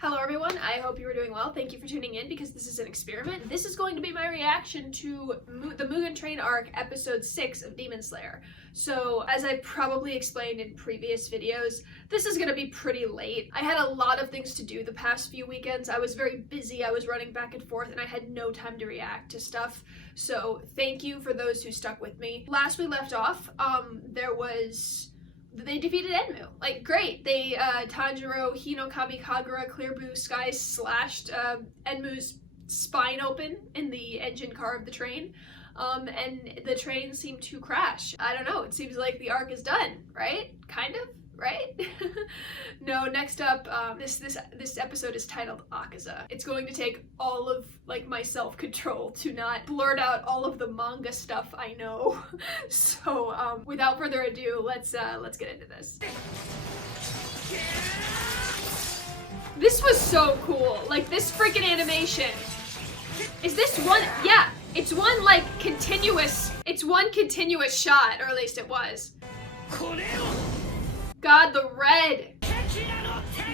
Hello everyone, I hope you are doing well. Thank you for tuning in because this is an experiment. This is going to be my reaction to the Mugen Train arc, episode 6 of Demon Slayer. So, as I probably explained in previous videos, this is going to be pretty late. I had a lot of things to do the past few weekends. I was very busy, I was running back and forth, and I had no time to react to stuff. So, thank you for those who stuck with me. Last we left off, they defeated Enmu. Like, great. They, Tanjiro, Hinokami Kagura, Clear Blue Sky slashed Enmu's spine open in the engine car of the train. And the train seemed to crash. I don't know, it seems like the arc is done, right? Kind of, right? No, next up, this episode is titled Akaza. It's going to take all of, like, my self-control to not blurt out all of the manga stuff I know. So, without further ado, let's get into this. This was so cool. Like, this freaking animation. Is this one? Yeah, it's one, like, it's one continuous shot, or at least it was. God, the red.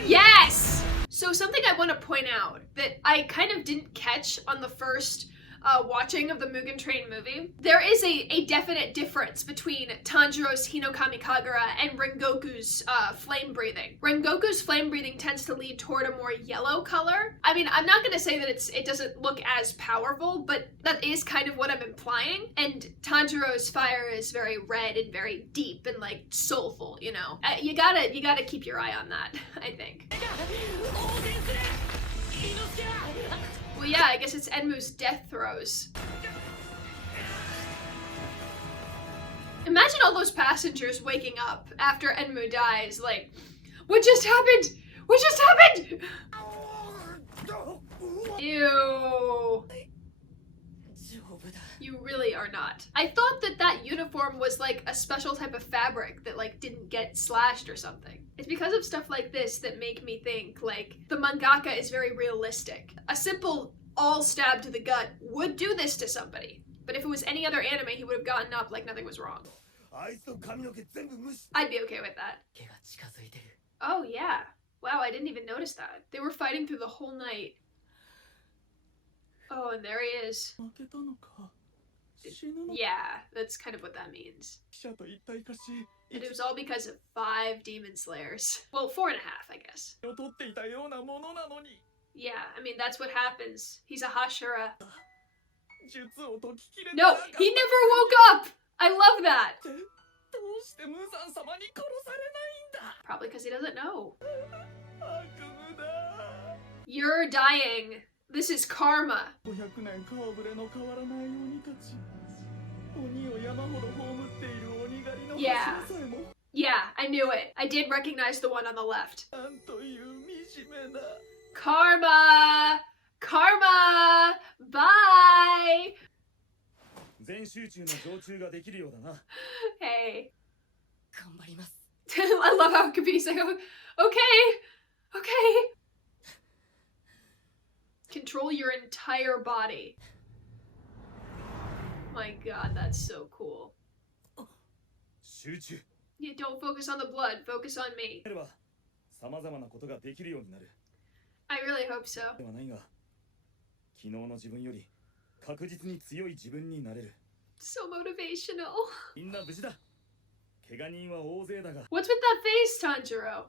Yes! So something I want to point out that I kind of didn't catch on the first watching of the Mugen Train movie. There is a definite difference between Tanjiro's Hinokami Kagura and Rengoku's flame breathing. Rengoku's flame breathing tends to lead toward a more yellow color. I mean, I'm not gonna say that it doesn't look as powerful, but that is kind of what I'm implying. And Tanjiro's fire is very red and very deep and, like, soulful, you know? You gotta keep your eye on that, I think. Well, yeah, I guess it's Enmu's death throes. Imagine all those passengers waking up after Enmu dies, like, what just happened? What just happened? Ew. You really are not. I thought that uniform was like a special type of fabric that, like, didn't get slashed or something. It's because of stuff like this that make me think, like, the mangaka is very realistic. A simple all stab to the gut would do this to somebody. But if it was any other anime, he would have gotten up like nothing was wrong. I'd be okay with that. Oh yeah. Wow, I didn't even notice that. They were fighting through the whole night. Oh, and there he is. Yeah, that's kind of what that means. And it was all because of 5 demon slayers. Well, 4.5, I guess. Yeah, I mean, that's what happens. He's a Hashira. No, he never woke up! I love that! Probably because he doesn't know. You're dying. This is karma. Yeah. Yeah, I knew it. I did recognize the one on the left. Karma! Karma! Bye! Hey. I love how Kabi's like, okay, okay. Control your entire body. My god, that's so cool. Yeah, don't focus on the blood, focus on me. I really hope so. So motivational. What's with that face, Tanjiro?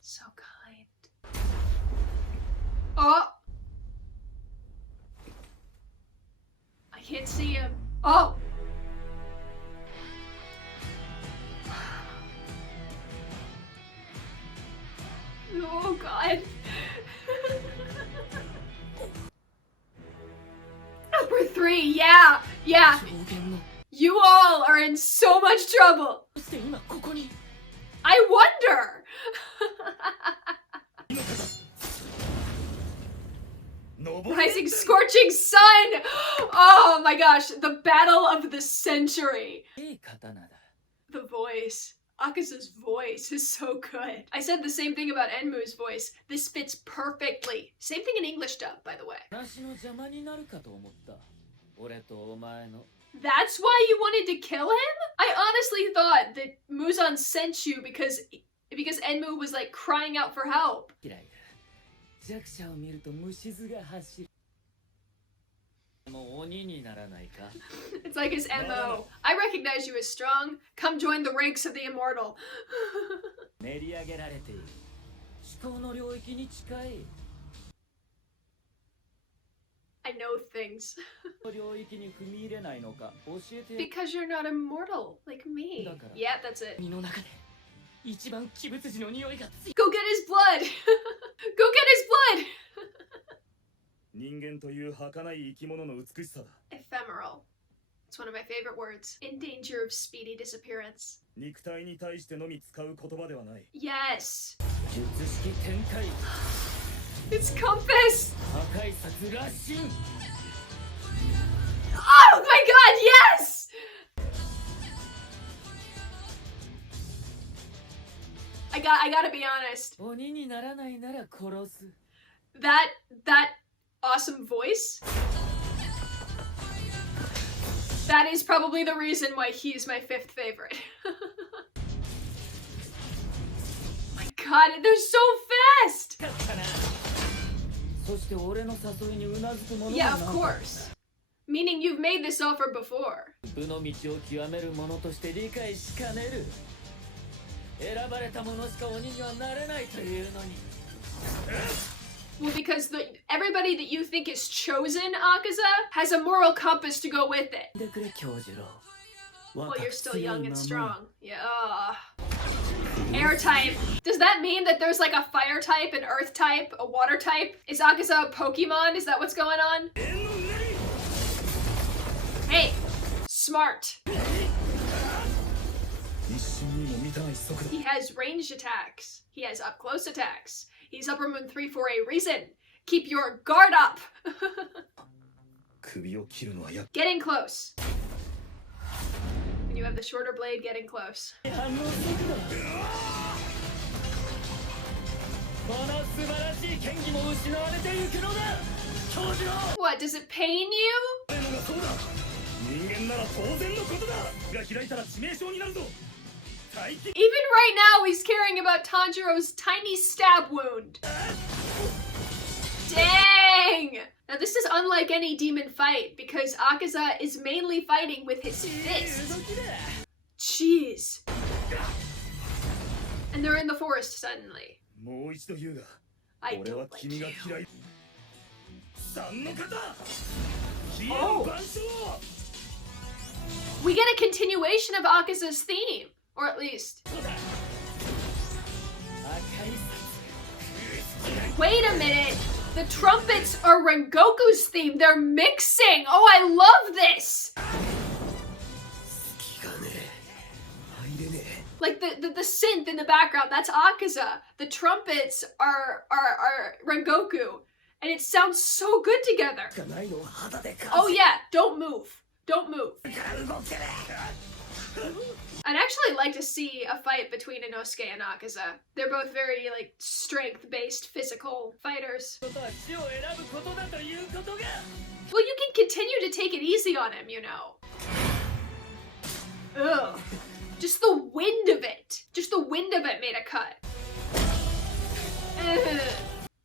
So kind. Oh! I can't see him. Oh! Oh god. Number 3, yeah, yeah. You all are in so much trouble. I wonder. Rising scorching sun. Oh my gosh, the battle of the century. The voice. Akaza's voice is so good. I said the same thing about Enmu's voice. This fits perfectly. Same thing in English dub, by the way. That's why you wanted to kill him? I honestly thought that Muzan sent you because Because Enmu was like crying out for help. It's like his MO. I recognize you as strong. Come join the ranks of the immortal. I know things. Because you're not immortal like me. Yeah, that's it. Go get his blood! Go get his blood! Ephemeral. It's one of my favorite words. In danger of speedy disappearance. Yes! It's compass! Oh my god, yes! I gotta be honest. That awesome voice, that is probably the reason why he's my 5th favorite. My god, they're so fast! Yeah, of course. Meaning you've made this offer before. Well, because everybody that you think is chosen, Akaza, has a moral compass to go with it. Well, you're still young and strong. Yeah. Air type. Does that mean that there's like a fire type, an earth type, a water type? Is Akaza a Pokemon? Is that what's going on? Hey, smart. He has ranged attacks. He has up close attacks. He's Upper Moon 3 for a reason. Keep your guard up. Getting close. When you have the shorter blade, getting close. What, does it pain you? Even right now, he's caring about Tanjiro's tiny stab wound. Dang! Now this is unlike any demon fight, because Akaza is mainly fighting with his fists. Jeez. And they're in the forest suddenly. I don't like you. Oh! We get a continuation of Akaza's theme. Or at least. Wait a minute! The trumpets are Rengoku's theme. They're mixing! Oh, I love this! Like the synth in the background, that's Akaza. The trumpets are Rengoku. And it sounds so good together. Oh yeah, don't move. Don't move. I'd actually like to see a fight between Inosuke and Akaza. They're both very, like, strength-based, physical fighters. Well, you can continue to take it easy on him, you know. Ugh. Just the wind of it. Just the wind of it made a cut. Ugh.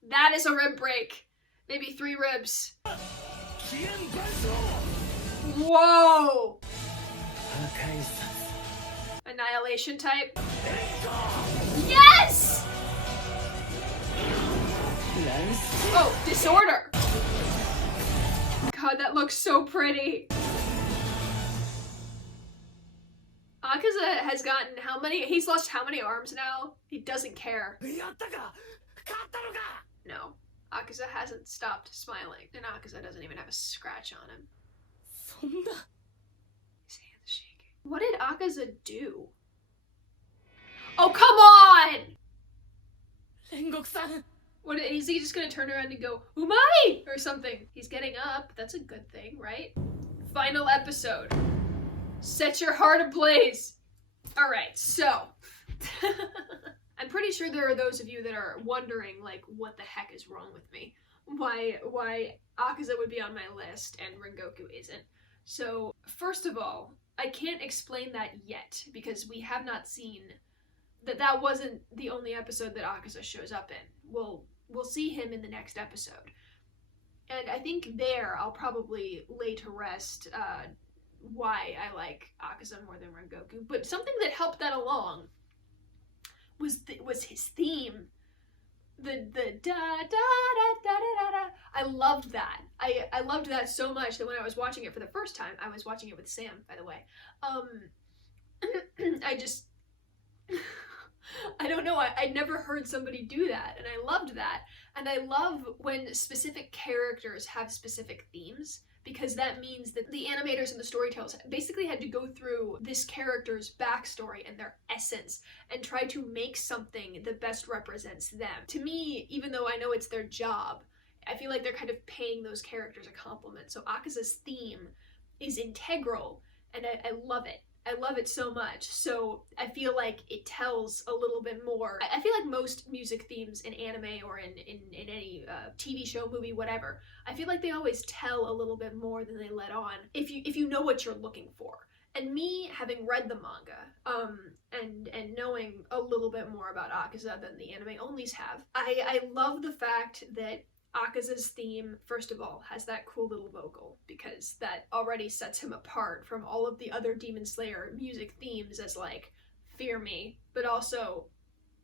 That is a rib break. Maybe 3 ribs. Whoa! Annihilation type. Yes! Oh, disorder. God, that looks so pretty. Akaza has gotten how many? He's lost how many arms now? He doesn't care. No. Akaza hasn't stopped smiling. And Akaza doesn't even have a scratch on him. His hands shaking. What did Akaza do? Oh, come on! Rengoku-san! What, is he just gonna turn around and go, Umai! Or something? He's getting up. That's a good thing, right? Final episode. Set your heart ablaze. Alright, so. I'm pretty sure there are those of you that are wondering, like, what the heck is wrong with me? Why Akaza would be on my list and Rengoku isn't. So, first of all, I can't explain that yet, because we have not seen that wasn't the only episode that Akaza shows up in. We'll see him in the next episode. And I think there I'll probably lay to rest why I like Akaza more than Rengoku. But something that helped that along was his theme. The da da da da da da. I loved that. I loved that so much that when I was watching it for the first time, I was watching it with Sam, by the way. I don't know, I'd never heard somebody do that, and I loved that. And I love when specific characters have specific themes, because that means that the animators and the storytellers basically had to go through this character's backstory and their essence and try to make something that best represents them. To me, even though I know it's their job, I feel like they're kind of paying those characters a compliment. So Akaza's theme is integral, and I love it. I love it so much. So I feel like it tells a little bit more. I feel like most music themes in anime or in any TV show, movie, whatever, I feel like they always tell a little bit more than they let on if you know what you're looking for. And me, having read the manga, and knowing a little bit more about Akaza than the anime onlys have, I love the fact that Akaza's theme, first of all, has that cool little vocal, because that already sets him apart from all of the other Demon Slayer music themes as like, fear me, but also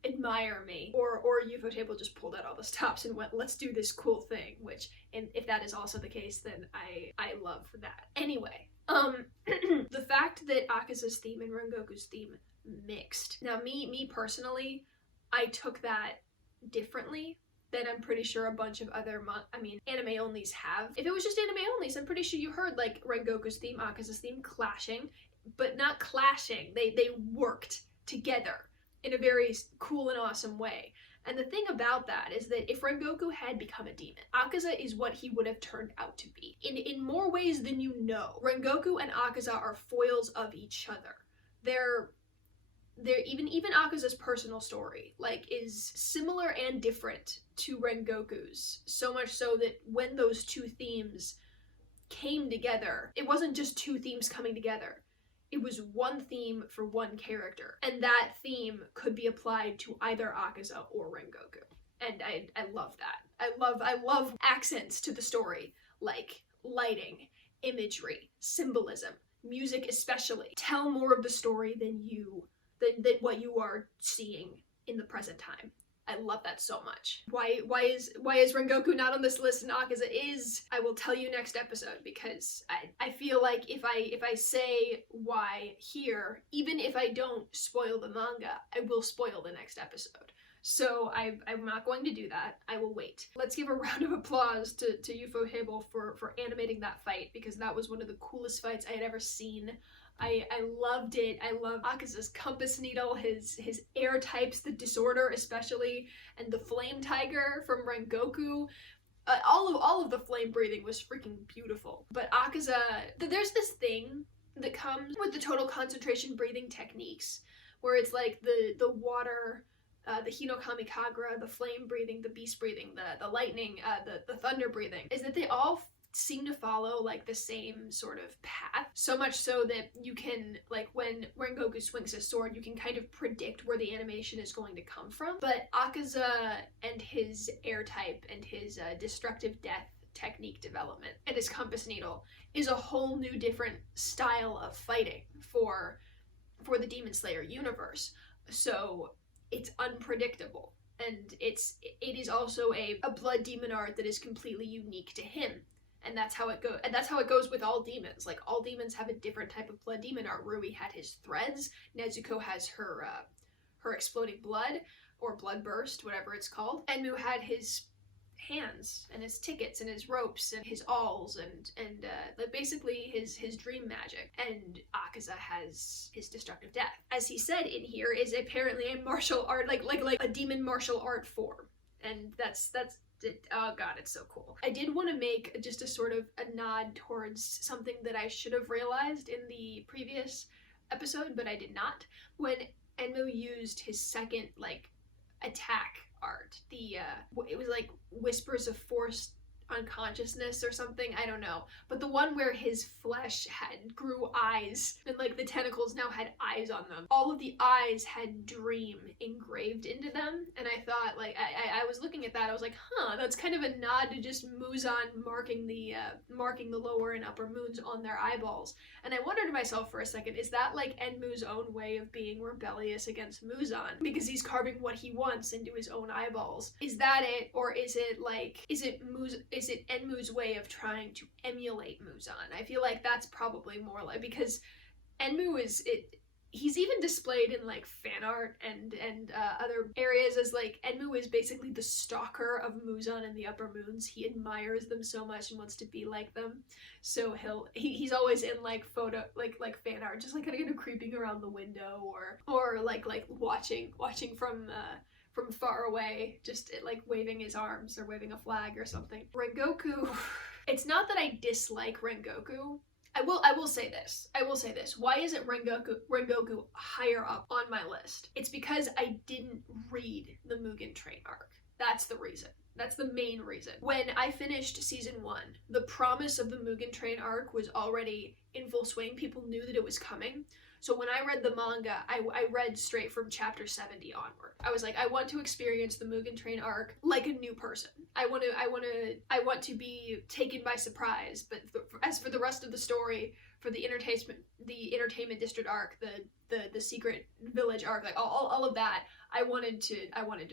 admire me. Or Ufotable just pulled out all the stops and went, let's do this cool thing, which, and if that is also the case, then I love that. Anyway, the fact that Akaza's theme and Rengoku's theme mixed. Now me personally, I took that differently than I'm pretty sure a bunch of other anime onlys have. If it was just anime onlys, I'm pretty sure you heard like Rengoku's theme, Akaza's theme clashing, but not clashing. They worked together in a very cool and awesome way. And the thing about that is that if Rengoku had become a demon, Akaza is what he would have turned out to be. In more ways than you know, Rengoku and Akaza are foils of each other. They're even Akaza's personal story, like, is similar and different to Rengoku's. So much so that when those two themes came together, it wasn't just two themes coming together. It was one theme for one character, and that theme could be applied to either Akaza or Rengoku. And I love that. I love accents to the story, like lighting, imagery, symbolism, music especially. Tell more of the story than what you are seeing in the present time. I love that so much. Why is Rengoku not on this list and Akaza is? I will tell you next episode, because I feel like if I say why here, even if I don't spoil the manga, I will spoil the next episode. So I'm not going to do that. I will wait. Let's give a round of applause to Ufotable for animating that fight, because that was one of the coolest fights I had ever seen. I loved it. I love Akaza's compass needle, his air types, the disorder especially, and the flame tiger from Rengoku. All of the flame breathing was freaking beautiful. But Akaza, there's this thing that comes with the total concentration breathing techniques, where it's like the water, the Hinokami Kagura, the flame breathing, the beast breathing, the lightning, the thunder breathing, is that they all seem to follow like the same sort of path, so much so that you can, like, when Rengoku swings his sword, you can kind of predict where the animation is going to come from. But Akaza and his air type and his destructive death technique development and his compass needle is a whole new different style of fighting for the Demon Slayer universe. So it's unpredictable, and it is also a blood demon art that is completely unique to him. And that's how it goes. And that's how it goes with all demons. Like, all demons have a different type of blood demon art. Rui had his threads. Nezuko has her exploding blood, or blood burst, whatever it's called. Enmu had his hands and his tickets and his ropes and his awls and basically his dream magic. And Akaza has his destructive death, as he said in here, is apparently a martial art, like a demon martial art form. And that's oh god, it's so cool. I did want to make just a sort of a nod towards something that I should have realized in the previous episode, but I did not. When Enmu used his second, like, attack art, it was like Whispers of Force unconsciousness or something, I don't know. But the one where his flesh grew eyes, and like the tentacles now had eyes on them. All of the eyes had dream engraved into them, and I thought, like, I was looking at that, I was like, huh, that's kind of a nod to just Muzan marking the lower and upper moons on their eyeballs. And I wondered to myself for a second, is that like Enmu's own way of being rebellious against Muzan? Because he's carving what he wants into his own eyeballs. Is that it? Or is it Enmu's way of trying to emulate Muzan? I feel like that's probably more like, because Enmu he's even displayed in like fan art and other areas as like, Enmu is basically the stalker of Muzan and the upper moons. He admires them so much and wants to be like them. So he's always in like photo like fan art, just like kind of creeping around the window or like watching from far away, just like waving his arms or waving a flag or something. Rengoku, it's not that I dislike Rengoku. I will say this. Why isn't Rengoku higher up on my list? It's because I didn't read the Mugen Train arc. That's the reason. That's the main reason. When I finished season 1, the promise of the Mugen Train arc was already in full swing. People knew that it was coming. So when I read the manga, I read straight from chapter 70 onward. I was like, I want to experience the Mugen Train arc like a new person. I want to be taken by surprise. But as for the rest of the story, for the entertainment district arc, the secret village arc, like all of that, I wanted to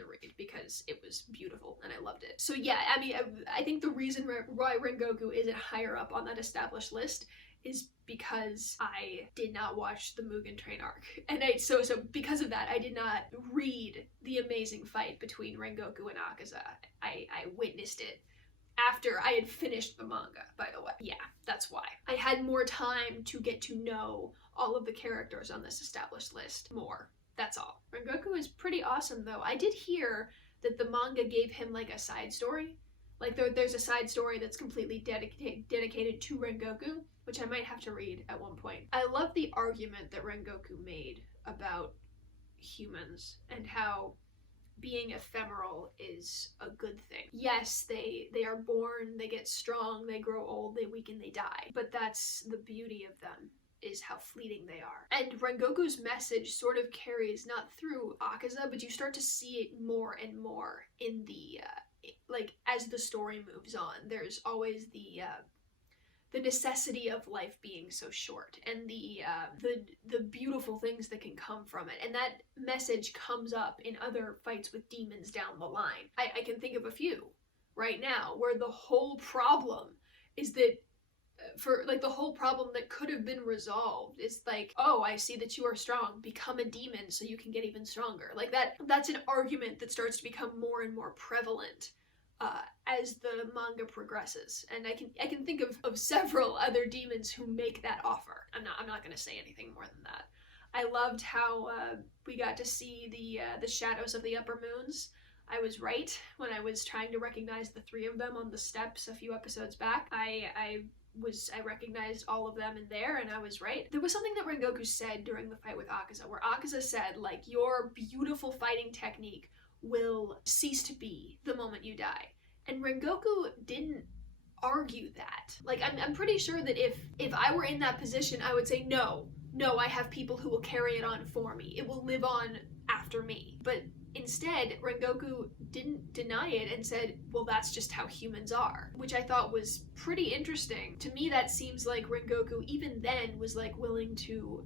read because it was beautiful and I loved it. So yeah, I mean, I think the reason why Rengoku isn't higher up on that established list is because I did not watch the Mugen Train arc. And so because of that, I did not read the amazing fight between Rengoku and Akaza. I witnessed it after I had finished the manga, by the way. Yeah, that's why. I had more time to get to know all of the characters on this established list more. That's all. Rengoku is pretty awesome though. I did hear that the manga gave him like a side story. Like there's a side story that's completely dedicated to Rengoku, which I might have to read at one point. I love the argument that Rengoku made about humans and how being ephemeral is a good thing. Yes, they are born, they get strong, they grow old, they weaken, they die. But that's the beauty of them, is how fleeting they are. And Rengoku's message sort of carries not through Akaza, but you start to see it more and more in the like as the story moves on. There's always the necessity of life being so short and the beautiful things that can come from it. And that message comes up in other fights with demons down the line. I can think of a few right now where the whole problem is that the whole problem that could have been resolved is like, oh, I see that you are strong, become a demon so you can get even stronger. Like that's an argument that starts to become more and more prevalent as the manga progresses. And I can think of several other demons who make that offer. I'm not gonna say anything more than that. I loved how we got to see the shadows of the upper moons. I was right when I was trying to recognize the 3 of them on the steps a few episodes back. I recognized all of them in there, and I was right. There was something that Rengoku said during the fight with Akaza, where Akaza said, like, your beautiful fighting technique will cease to be the moment you die. And Rengoku didn't argue that. Like, I'm pretty sure that if I were in that position, I would say, no, I have people who will carry it on for me. It will live on after me. But instead, Rengoku didn't deny it and said, well, that's just how humans are, which I thought was pretty interesting. To me, that seems like Rengoku, even then, was like willing to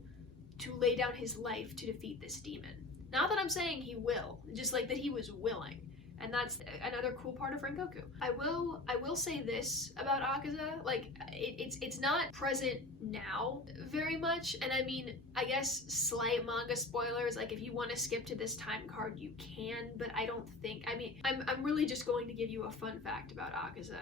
lay down his life to defeat this demon. Not that I'm saying he will, just like that he was willing. And that's another cool part of Rengoku. I will say this about Akaza, like, it's not present now very much, and I mean, I guess slight manga spoilers, like if you want to skip to this time card, you can, but I don't think, I mean, I'm really just going to give you a fun fact about Akaza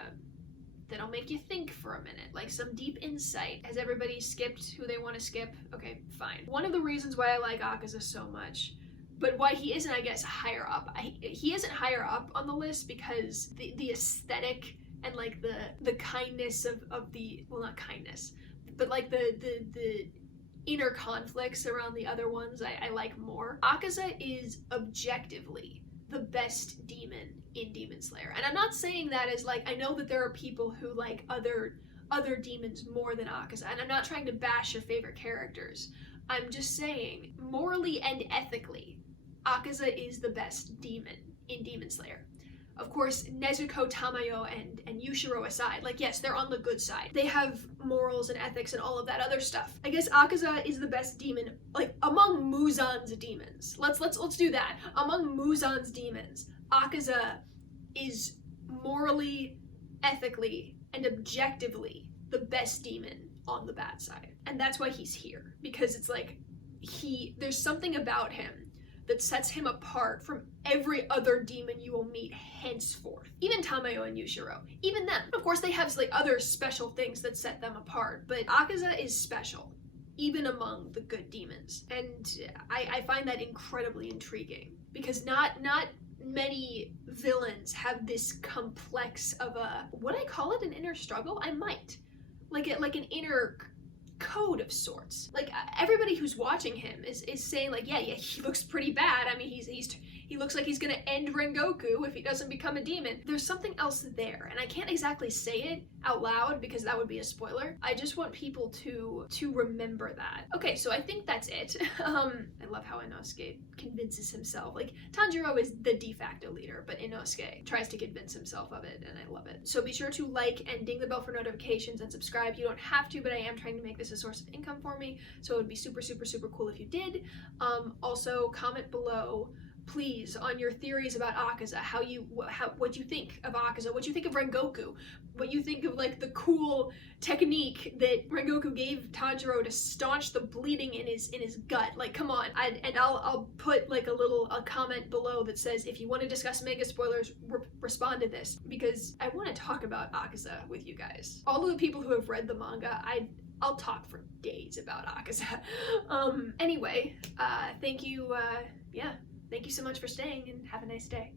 that'll make you think for a minute, like some deep insight. Has everybody skipped who they want to skip? Okay, fine. One of the reasons why I like Akaza so much, but why he isn't, I guess, higher up. He isn't higher up on the list because the aesthetic and like the kindness of the, well, not kindness, but like the inner conflicts around the other ones I like more. Akaza is objectively the best demon in Demon Slayer. And I'm not saying that as like, I know that there are people who like other demons more than Akaza, and I'm not trying to bash your favorite characters. I'm just saying, morally and ethically, Akaza is the best demon in Demon Slayer. Of course, Nezuko, Tamayo, and Yushiro aside, like, yes, they're on the good side. They have morals and ethics and all of that other stuff. I guess Akaza is the best demon, like, among Muzan's demons. Let's do that. Among Muzan's demons, Akaza is morally, ethically, and objectively the best demon on the bad side. And that's why he's here. Because it's like, there's something about him that sets him apart from every other demon you will meet henceforth. Even Tamayo and Yushiro, even them. Of course, they have like other special things that set them apart, but Akaza is special, even among the good demons. And I find that incredibly intriguing, because not many villains have this complex of would I call it an inner struggle? I might. Like an inner code of sorts. Like, everybody who's watching him is saying like, yeah, he looks pretty bad. I mean, he looks like he's gonna end Rengoku if he doesn't become a demon. There's something else there, and I can't exactly say it out loud because that would be a spoiler. I just want people to remember that. Okay, so I think that's it. I love how Inosuke convinces himself. Like, Tanjiro is the de facto leader, but Inosuke tries to convince himself of it, and I love it. So be sure to like and ding the bell for notifications and subscribe. You don't have to, but I am trying to make this a source of income for me, so it would be super, super, super cool if you did. Also, comment below, please, on your theories about Akaza, what you think of Akaza, what you think of Rengoku, what you think of like the cool technique that Rengoku gave Tanjiro to staunch the bleeding in his gut. Like, come on. I'll put like a comment below that says, if you want to discuss manga spoilers, respond to this, because I want to talk about Akaza with you guys. All of the people who have read the manga, I'll talk for days about Akaza. Anyway, thank you, Thank you so much for staying, and have a nice day.